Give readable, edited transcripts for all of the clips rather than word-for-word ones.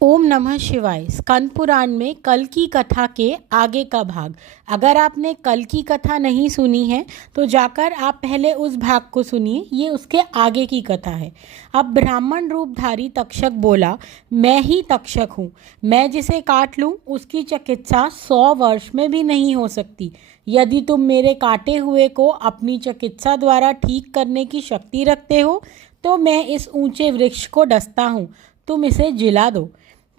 ओम नमः शिवाय। स्कंद पुराण में कल की कथा के आगे का भाग। अगर आपने कल की कथा नहीं सुनी है तो जाकर आप पहले उस भाग को सुनिए, ये उसके आगे की कथा है। अब ब्राह्मण रूपधारी तक्षक बोला, मैं ही तक्षक हूँ। मैं जिसे काट लूँ उसकी चिकित्सा 100 वर्ष में भी नहीं हो सकती। यदि तुम मेरे काटे हुए को अपनी चिकित्सा द्वारा ठीक करने की शक्ति रखते हो तो मैं इस ऊंचे वृक्ष को डसता हूँ, तुम इसे जिला दो।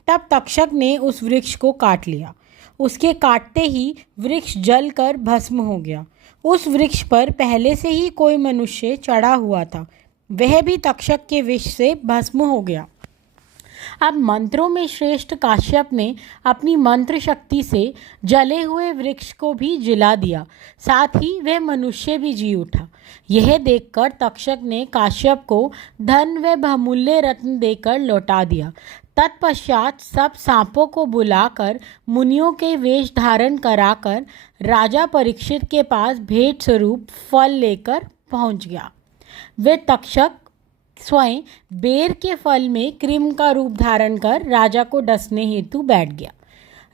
तब तक्षक ने उस वृक्ष को काट लिया। उसके काटते ही वृक्ष जलकर भस्म हो गया। उस वृक्ष पर पहले से ही कोई मनुष्य चढ़ा हुआ था, वह भी तक्षक के विष से भस्म हो गया। अब मंत्रों में श्रेष्ठ काश्यप ने अपनी मंत्र शक्ति से जले हुए वृक्ष को भी जिला दिया, साथ ही वह मनुष्य भी जी उठा। यह देखकर तक्षक ने काश्यप को धन व बहुमूल्य रत्न देकर लौटा दिया। तत्पश्चात सब सांपों को बुलाकर मुनियों के वेश धारण कराकर राजा परीक्षित के पास भेंट स्वरूप फल लेकर पहुंच गया। वे तक्षक स्वयं बेर के फल में कृम का रूप धारण कर राजा को डसने हेतु बैठ गया।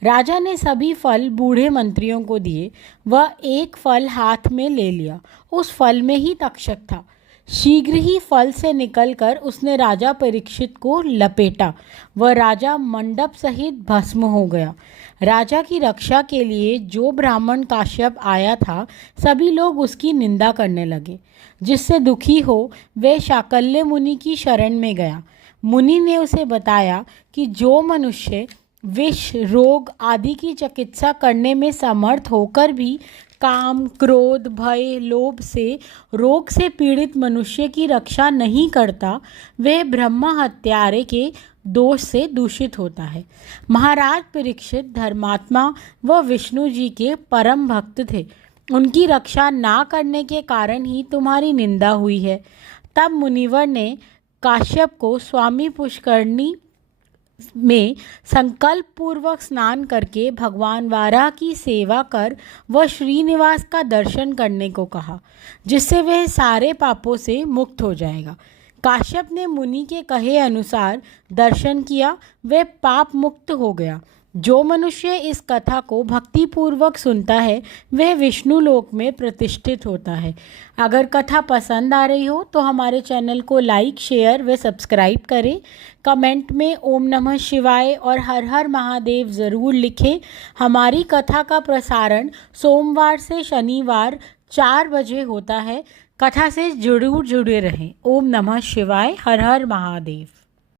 राजा ने सभी फल बूढ़े मंत्रियों को दिए। वह एक फल हाथ में ले लिया। उस फल में ही तक्षक था। शीघ्र ही फल से निकलकर उसने राजा परीक्षित को लपेटा। वह राजा मंडप सहित भस्म हो गया। राजा की रक्षा के लिए जो ब्राह्मण काश्यप आया था, सभी लोग उसकी निंदा करने लगे। जिससे दुखी हो वह शाकल्य मुनि की शरण में गया। मुनि ने उसे बताया कि जो मनुष्य विष, रोग आदि की चिकित्सा करने में समर्थ होकर भी काम, क्रोध, भय, लोभ से रोग से पीड़ित मनुष्य की रक्षा नहीं करता, वह ब्रह्म हत्यारे के दोष से दूषित होता है। महाराज परीक्षित धर्मात्मा व विष्णु जी के परम भक्त थे। उनकी रक्षा ना करने के कारण ही तुम्हारी निंदा हुई है। तब मुनिवर ने काश्यप को स्वामी पुष्करणी में संकल्प पूर्वक स्नान करके भगवान वाराह की सेवा कर वह श्रीनिवास का दर्शन करने को कहा, जिससे वह सारे पापों से मुक्त हो जाएगा। काश्यप ने मुनि के कहे अनुसार दर्शन किया, वह पाप मुक्त हो गया। जो मनुष्य इस कथा को भक्तिपूर्वक सुनता है वह विष्णु लोक में प्रतिष्ठित होता है। अगर कथा पसंद आ रही हो तो हमारे चैनल को लाइक, शेयर व सब्सक्राइब करें। कमेंट में ओम नमः शिवाय और हर हर महादेव ज़रूर लिखें। हमारी कथा का प्रसारण सोमवार से शनिवार 4 बजे होता है। कथा से जरूर जुड़े रहें। ओम नमः शिवाय, हर हर महादेव।